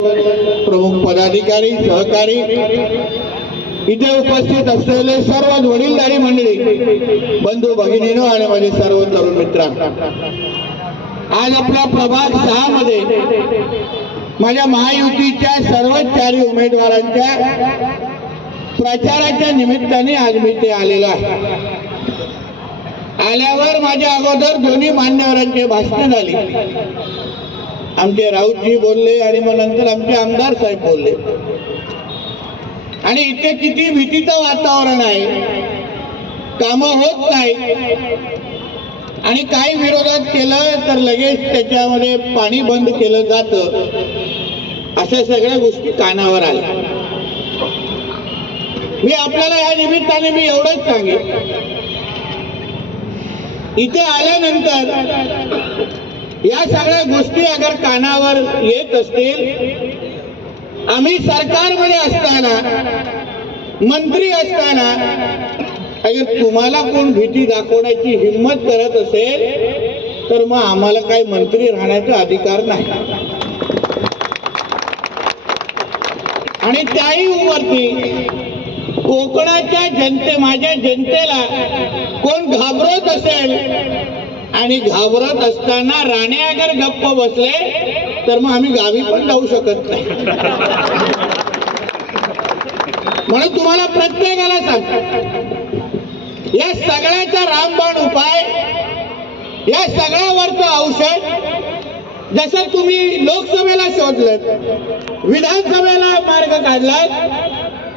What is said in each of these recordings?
प्रमुख पदाधिकारी सहकारी इथे उपस्थित असलेले सर्व वडीलधारी मंडळी बंधू भगिनीनो आणि माझे सर्व तरुण मित्रांनो, आज आपल्या प्रभाग 6 मध्ये माझ्या महायुतीच्या सर्व 4 उमेदवारांच्या प्रचाराच्या निमित्ताने आज मी ते आलेलो आहे। आल्यावर माझ्या अगोदर दोन्ही मान्यवरांची भाषण झाली। आमचे राऊतजी बोलले आणि मग नंतर आमचे आमदार साहेब बोलले आणि इथे किती भीतीचं वातावरण आहे, कामं होत नाही आणि काही विरोधात केलं तर लगेच त्याच्यामध्ये पाणी बंद केलं जातं, अशा सगळ्या गोष्टी कानावर आल्या। मी आपल्याला या निमित्ताने मी एवढंच सांगेन, इथे आल्यानंतर या सगळ्या गोष्टी अगर कानावर येत असतील, आम्ही सरकारमध्ये असताना मंत्री असताना अगर तुम्हाला कोण भीती दाखवण्याची हिम्मत करत असेल तर मग आम्हाला काही मंत्री राहण्याचा अधिकार नाही। आणि त्याही वरती कोकणाच्या माझ्या जनतेला कोण घाबरत असेल आणि घाबरत असताना राणे अगर गप्प बसले तर मग आम्ही गावी पण जाऊ शकत नाही। म्हणून तुम्हाला प्रत्येकाला सांगतो, या सगळ्याचा रामबाण उपाय, या सगळ्यावरचं औषध जसं तुम्ही लोकसभेला शोधलं, विधानसभेला मार्ग काढलात,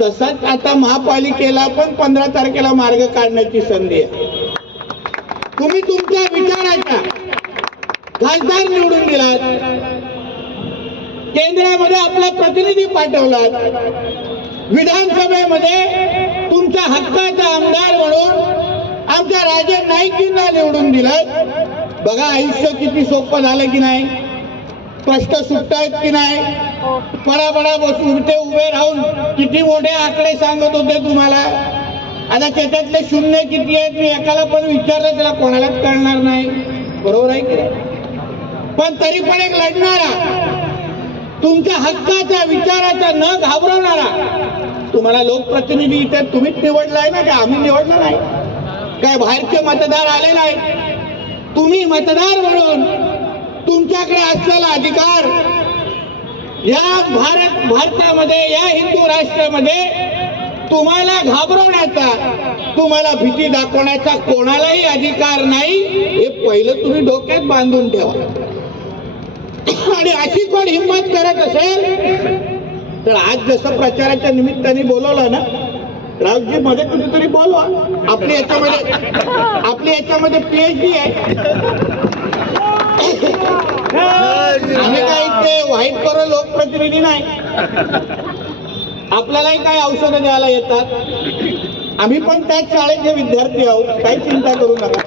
तसंच आता महापालिकेला पण 15 तारखेला मार्ग काढण्याची संधी आहे। तुम्ही तुमच्या विचाराचा खासदार निवडून दिलात, केंद्रामध्ये आपला प्रतिनिधी पाठवलात, विधानसभेमध्ये तुमच्या हक्काचा आमदार म्हणून आमच्या राजन नाईकींना निवडून दिलं। बघा आयुष्य किती सोपं झालं की नाही, प्रश्न सुटतायत की नाही, पडापडा बसून ते उभे राहून किती मोठे आकडे सांगत होते तुम्हाला, आता त्याच्यातले शून्य किती आहेत मी एकाला पण विचारलं त्याला कोणालाच कळणार नाही, बरोबर आहे की? पण तरी पण एक लढणारा, तुमच्या हक्काचा विचाराचा न घाबरवणारा तुम्हाला लोकप्रतिनिधी इथे तुम्हीच निवडलाय ना, काय आम्ही निवडलं नाही, काय बाहेरचे मतदार आले नाही। तुम्ही मतदार म्हणून तुमच्याकडे असलेला अधिकार या भारतामध्ये, या हिंदू राष्ट्रामध्ये तुम्हाला घाबरवण्याचा, तुम्हाला भीती दाखवण्याचा कोणालाही अधिकार नाही, हे पहिलं तुम्ही डोक्यात बांधून ठेवा। आणि अशी कोण हिम्मत करत असेल तर आज जसं प्रचाराच्या निमित्ताने बोलवलं ना, राऊतजी मध्ये कुठेतरी बोलवा, आपली याच्यामध्ये PhD आहे। आम्ही काही ते व्हाईट करो लोकप्रतिनिधी नाही, आपल्यालाही काही औषधं द्यायला येतात, आम्ही पण त्याच शाळेचे विद्यार्थी आहोत, काही चिंता करू नका।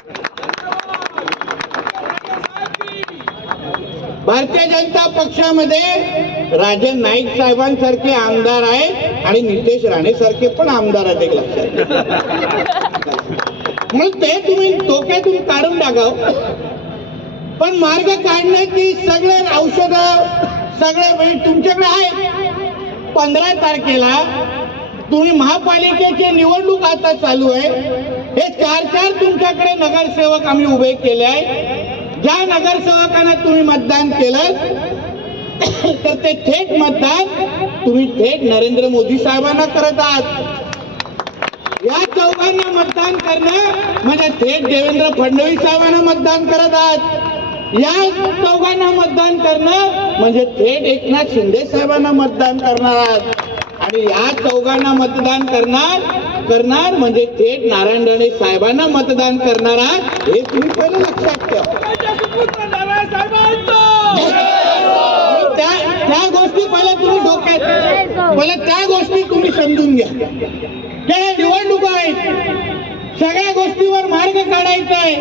भारतीय जनता पक्षामध्ये राजन नाईक साहेबांसारखे आमदार आहेत आणि नितेश राणे सारखे पण आमदार आहेत, एक लक्षात। म्हणून ते तुम्ही डोक्यातून काढून टाकाव, पण मार्ग काढण्याची सगळे औषध सगळे तुमच्याकडे आहे। 15 तारखेला तुम्ही महापालिकेची निवडणूक आता चालू आहे, हे 4 तुमच्याकडे नगरसेवक आम्ही उभे केले आहे। ज्या नगरसेवकांना तुम्ही मतदान केलं तर ते थेट मतदान तुम्ही थेट नरेंद्र मोदी साहेबांना करत आहात। या 4 मतदान करणं म्हणजे थेट देवेंद्र फडणवीस साहेबांना मतदान करत आहात। या 4 मतदान करणं म्हणजे थेट एकनाथ शिंदे साहेबांना मतदान करणार आहात। आणि या 4 मतदान करणार म्हणजे थेट नारायण राणे साहेबांना मतदान करणार आहात, हे तुम्ही पहिलं लक्षात ठेवा। त्या गोष्टी पहिल्या तुम्ही डोक्यात, पहिल्या त्या गोष्टी तुम्ही समजून घ्या। त्या निवडणूक आहेत, सगळ्या गोष्टीवर मार्ग काढायचा आहे।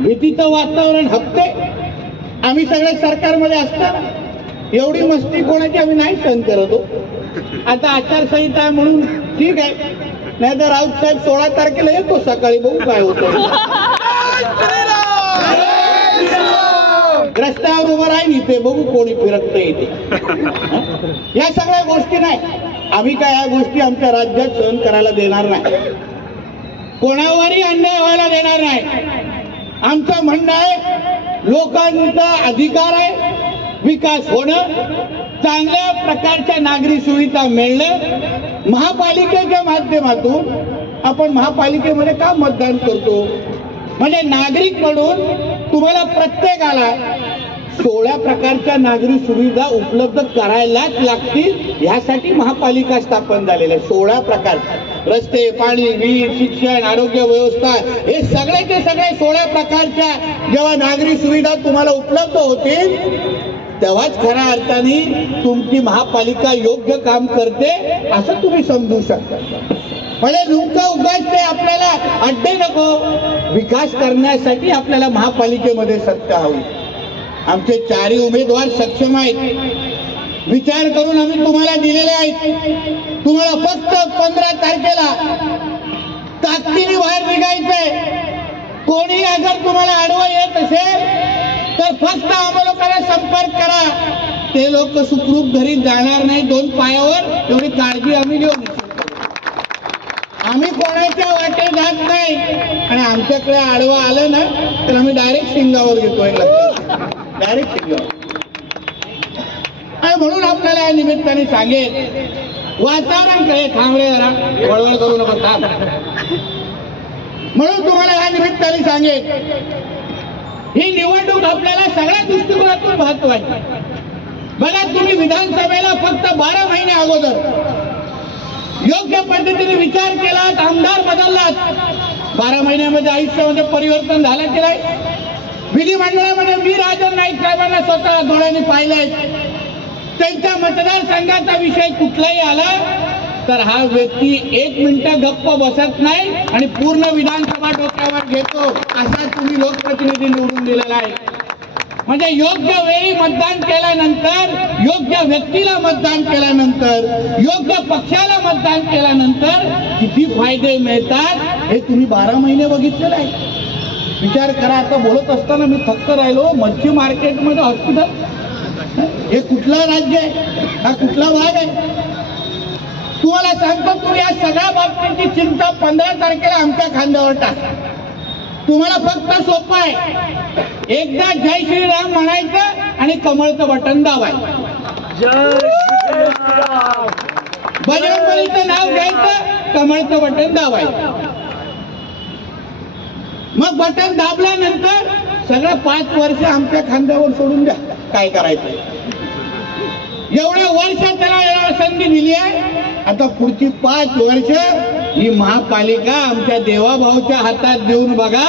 भीतीचं वातावरण हप्ते आम्ही सगळे सरकारमध्ये असताना एवढी मस्ती कोणाची आम्ही नाही सहन करत हो। आता आचारसंहिता आहे म्हणून ठीक आहे, नाही तर राऊत साहेब 16 तारखेला येतो सकाळी, बघू काय होतं। रस्त्यावर उभं राहीन इथे बघू कोणी फिरकत इथे. या सगळ्या गोष्टी नाही. आम्ही काय या गोष्टी आमच्या राज्यात सहन करायला देणार नाही. कोणावरही अन्याय व्हायला देणार नाही. आमचं म्हणणं आहे लोकांचा अधिकार आहे विकास होणं, चांगल्या प्रकारच्या नागरी सुविधा मिळणं. महापालिकेच्या माध्यमातून आपण महापालिकेमध्ये का मतदान करतो? म्हणजे नागरिक म्हणून तुम्हाला प्रत्येकाला 16 प्रकारच्या नागरी सुविधा उपलब्ध करायलाच लागतील. यासाठी महापालिका स्थापन झालेल्या 16 प्रकार, रस्ते, पाणी, वीज, शिक्षण, आरोग्य व्यवस्था, हे सगळ्याचे सगळे 16 प्रकारच्या जेव्हा नागरी सुविधा तुम्हाला उपलब्ध होतील तेव्हाच खऱ्या अर्थाने तुमची महापालिका योग्य काम करते असं तुम्ही समजू शकता. म्हणजे नुकतं उगाच ते आपल्याला अड्डे नको, विकास करण्यासाठी आपल्याला महापालिकेमध्ये सत्ता हवी. आमचे 4 उमेदवार सक्षम आहेत. विचार करून आम्ही तुम्हाला दिलेले आहेत. तुम्हाला फक्त 15 तारखेला ताकदीने बाहेर निघायचंय. कोणी अगर तुम्हाला आडवं येत असेल तर फक्त आम्हा लोकांना संपर्क करा. ते लोक सुखरूप घरी जाणार नाही 2 पायावर, एवढी काळजी आम्ही घेऊ. आम्ही कोणाच्या वाटे जात नाही आणि आमच्याकडे आडवं आलं ना तर आम्ही डायरेक्ट शिंगावर घेतोय. डायरेक्ट शिंगावर. आणि म्हणून आपल्याला या निमित्ताने सांगेल, वातावरण काय थांबले जरा वळवळ करू नका थांब. म्हणून तुम्हाला या निमित्ताने सांगेल ही निवडणूक आपल्याला सगळ्या दृष्टिकोनातून महत्वाची. बघा तुम्ही विधानसभेला फक्त 12 महिने अगोदर योग्य पद्धतीने विचार केलात, आमदार बदललात, 12 महिन्यामध्ये आयुष्यामध्ये परिवर्तन झालं की नाही? विधिमंडळामध्ये मी राजन नाईक साहेबांना स्वतः डोळ्यांनी पाहिलंय. त्यांच्या मतदारसंघाचा विषय कुठलाही आला तर हा व्यक्ती 1 मिनिट गप्प बसत नाही आणि पूर्ण विधानसभा डोक्यावर घेतो. असा तुम्ही लोकप्रतिनिधी निवडून दिलेला आहे. म्हणजे योग्य वेळी मतदान केल्यानंतर, योग्य व्यक्तीला मतदान केल्यानंतर, योग्य पक्षाला मतदान केल्यानंतर किती फायदे मिळतात हे तुम्ही 12 महिने बघितलेलं आहे. विचार करा. आता बोलत असताना मी थक्क राहिलो. मच्छी मार्केटमध्ये हॉस्पिटल, हे कुठलं राज्य आहे? हा कुठला भाग आहे? तुम्हाला सांगतो, तुम्ही या सगळ्या बाबतीची चिंता 15 तारखेला आमच्या खांद्यावर टाका. तुम्हाला फक्त सोपं आहे. एकदा जय श्रीराम म्हणायचं आणि कमळचं बटन दाबायचं. बजरंगबलीचं नाव घ्यायचं, कमळचं बटन दाबायचं. मग बटन दाबल्यानंतर सगळं 5 वर्ष आमच्या खांद्यावर सोडून द्या. काय करायचं एवढ्या वर्ष त्याला संधी दिली आहे. आता पुढची 5 वर्ष ही महापालिका आमच्या देवाभाऊच्या हातात देऊन बघा.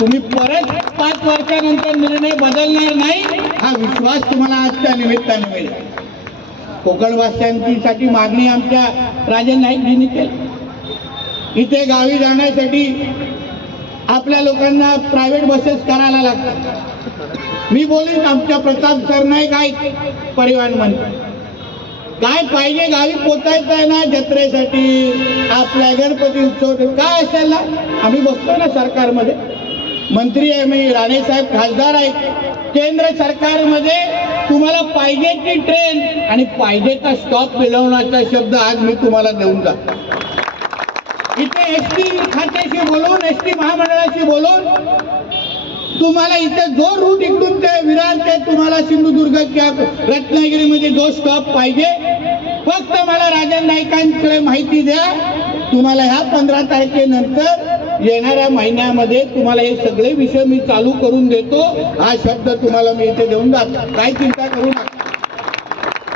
तुम्ही परत 5 वर्षानंतर निर्णय बदलणार नाही हा विश्वास तुम्हाला आजच्या निमित्ताने मिळेल. कोकणवासियांसाठी मागणी आमच्या राजन नाईकजींनी केली. इथे गावी जाण्यासाठी आपल्या लोकांना प्रायव्हेट बसेस करायला लागतात. मी बोलीन आमच्या प्रताप सरनाईक आहेत परिवहन मंत्री. काय पाहिजे गावी पोचायचं आहे ना जत्रेसाठी, आपल्या गणपती उत्सव काय असेल ना, आम्ही बसतो ना सरकारमध्ये. मंत्री आहे मी, राणे साहेब खासदार आहेत. केंद्र सरकारमध्ये तुम्हाला पाहिजे ती ट्रेन आणि पाहिजे त्या स्टॉप मिळवण्याचा शब्द आज मी तुम्हाला देऊन जातो. इथे एसटी खात्याशी बोलून, एसटी महामंडळाशी बोलून तुम्हाला इथे जो रूट इकडून ते विरार ते तुम्हाला सिंधुदुर्ग किंवा रत्नागिरीमध्ये जो स्टॉप पाहिजे फक्त मला राजन नाईकांकडे माहिती द्या. तुम्हाला ह्या 15 तारखेनंतर येणाऱ्या महिन्यामध्ये तुम्हाला हे सगळे विषय मी चालू करून देतो. हा शब्द तुम्हाला मी इथे देऊन जातो. काय चिंता करू नका.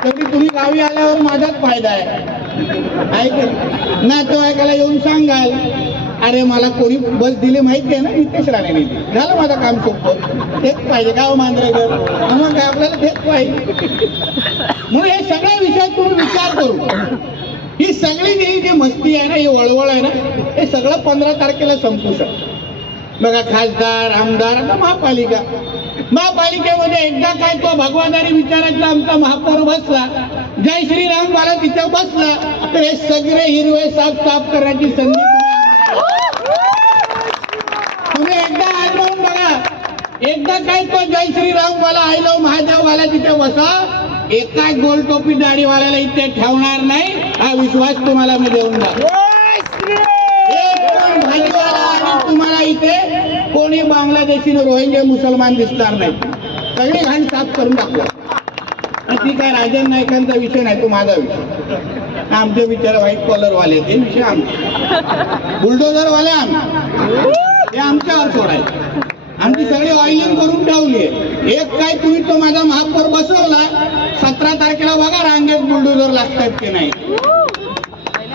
तरी तुम्ही गावी आल्यावर माझाच फायदा आहे. नातेवाईकाला येऊन सांगाल, अरे मला कोणी बस दिली माहिती आहे ना, नितेश राणेने दिली. झालं माझं काम सोपं. तेच पाहिजे गाव मांजरेकर, मग काय आपल्याला तेच पाहिजे. म्हणून हे सगळे विषय तुम्ही विचार करू. ही सगळी जी मस्ती आहे ना, ही वळवळ आहे ना, हे सगळं 15 तारखेला संपू शकतं. बघा खासदार, आमदार, आता महापालिका. महापालिकेमध्ये एकदा काय तो भगवादारी विचारायचा आमचा महापौर बसला, जय श्रीराम मला तिथं बसला तर हे सगळे हिरवे साफ करण्याची संधी तुम्ही एकदा आजमावून बघा. एकदा काय तो जय श्रीराम वाला आय लव्ह महादेव वाला तिथे बसा, एका गोल टोपी दाढीवाल्याला इथे ठेवणार नाही, हा विश्वास तुम्हाला मी देऊन टाकतो. भाजीवाला आणि तुम्हाला इथे कोणी बांगलादेशी रोहिंग्या मुसलमान दिसणार नाही. सगळी घाण साफ करून टाकलं. आणि ती काय राजन नाईकांचा विषय नाही, तो माझा विषय. आमचे विचार व्हाईट कॉलर वाले ते विषय आमचे, बुलडोजर वाले ते आमच्यावर सोडायचे. आमची सगळी ऑइलिंग करून ठेवली. एक काय तुम्ही तो माझा महापौर बसवला, 17 तारखेला बघा रांगेत बुलडोजर लागतात की नाही.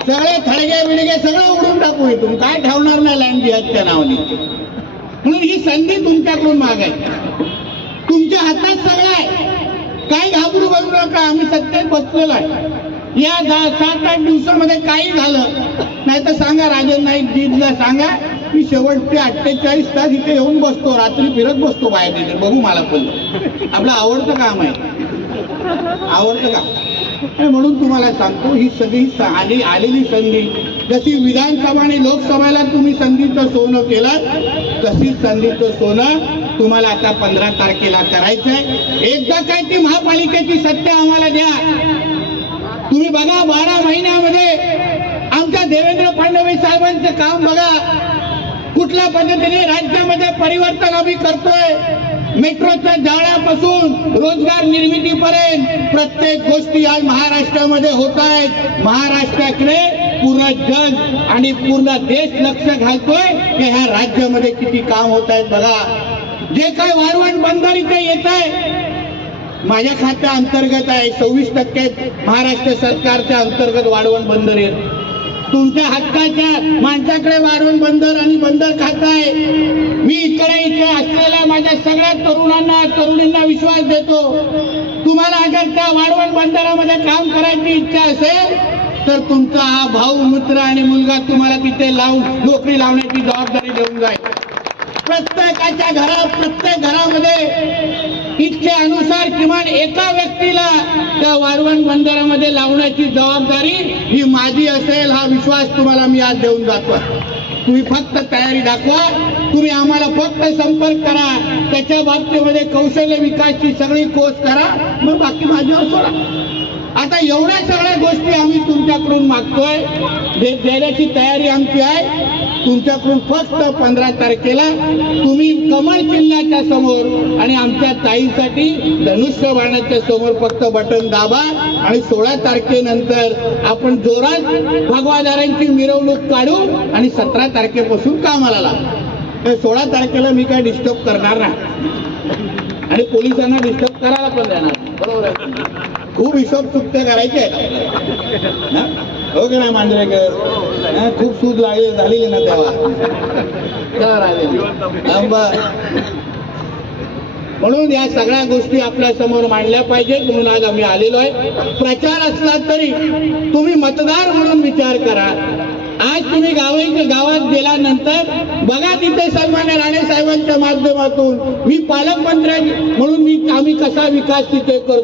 सगळे थडगे बिडगे सगळं उडून टाकू इथून, काय ठेवणार नाही लँड जिहादच्या नावाने. म्हणून ही संधी तुमच्याकडून मागायची, तुमच्या हातात सगळं आहे. काय घाबरू बघू नका, आम्ही सत्तेत बसलेलो आहे. या 7-8 दिवसामध्ये काही झालं नाही तर सांगा, राजन नाईक जीतला सांगा, मी शेवटचे 48 तास इथे येऊन बसतो, रात्री फिरत बसतो बाहेर तिथे, बघू मला पण. आपलं आवडतं काम आहे, आवडतं का. म्हणून तुम्हाला सांगतो, ही सगळी आलेली संधी, जशी विधानसभा आणि लोकसभेला तुम्ही संधीचं सोनं केलं, तशी संधीचं सोनं तुम्हाला आता 15 तारखेला करायचंय. एकदा काय ती महापालिकेची सत्ता आम्हाला द्या. तुम्ही बघा 12 महिन्यामध्ये आमच्या देवेंद्र फडणवीस साहेबांचं काम बघा, कुठल्या पद्धतीने राज्यामध्ये परिवर्तन आम्ही करतोय. मेट्रोच्या जाळ्यापासून रोजगार निर्मितीपर्यंत प्रत्येक गोष्टी आज महाराष्ट्रामध्ये होत आहेत. महाराष्ट्राकडे पूर्ण जग आणि पूर्ण देश लक्ष घालतोय की ह्या राज्यामध्ये किती काम होत आहेत. बघा, जे काय वाळवंट बंदर इथे येत आहे, माझ्या खात्या अंतर्गत आहे. 26% महाराष्ट्र सरकारच्या अंतर्गत वाळवंट बंदर येत. तुमच्या हक्काच्या माणसाकडे वाळवंट बंदर आणि बंदर खातं आहे. मी इकडे असलेल्या माझ्या सगळ्या तरुणींना विश्वास देतो, तुम्हाला अगर त्या वाळवंट बंदरामध्ये काम करायची इच्छा असेल तर तुमचा हा भाऊ, मित्र आणि मुलगा तुम्हाला तिथे नोकरी लावण्याची जबाबदारी देऊन जाईल. प्रत्येक घरामध्ये इच्छेनुसार किमान एका व्यक्तीला त्या वाळवंट बंदरामध्ये लावण्याची जबाबदारी ही माझी असेल, हा विश्वास तुम्हाला मी आज देऊन जातो. तुम्ही फक्त तयारी दाखवा, तुम्ही आम्हाला फक्त संपर्क करा, त्याच्या बाबतीमध्ये कौशल्य विकासची सगळी कोर्स करा, मग बाकी माझ्यावर सोडा. आता एवढ्या सगळ्या गोष्टी आम्ही तुमच्याकडून मागतोय, देण्याची तयारी आमची आहे. तुमच्याकडून फक्त 15 तारखेला तुम्ही कमळ चिन्हाच्या समोर आणि आमच्या ताईसाठी धनुष्य बाणाच्या समोर फक्त बटन दाबा आणि 16 तारखेनंतर आपण जोरात भगवादारांची मिरवणूक काढू आणि 17 तारखेपासून कामाला लागू. 16 तारखेला मी काय डिस्टर्ब करणार नाही आणि पोलिसांना डिस्टर्ब करायला पण देणार, बरोबर आहे. खूप हिशोब चुकते करायचे आहेत, हो की नाही मांजरेकर. खूप सूद झालेली ना तेव्हा. म्हणून या सगळ्या गोष्टी आपल्या समोर मांडल्या पाहिजेत. म्हणून आज आम्ही आलेलो आहे. प्रचार असला तरी तुम्ही मतदार म्हणून विचार करा. आज तुम्ही गावात गेल्यानंतर बघा तिथे सन्मान्य राणे साहेबांच्या माध्यमातून मी पालकमंत्री म्हणून आम्ही कसा विकास तिथे करतो.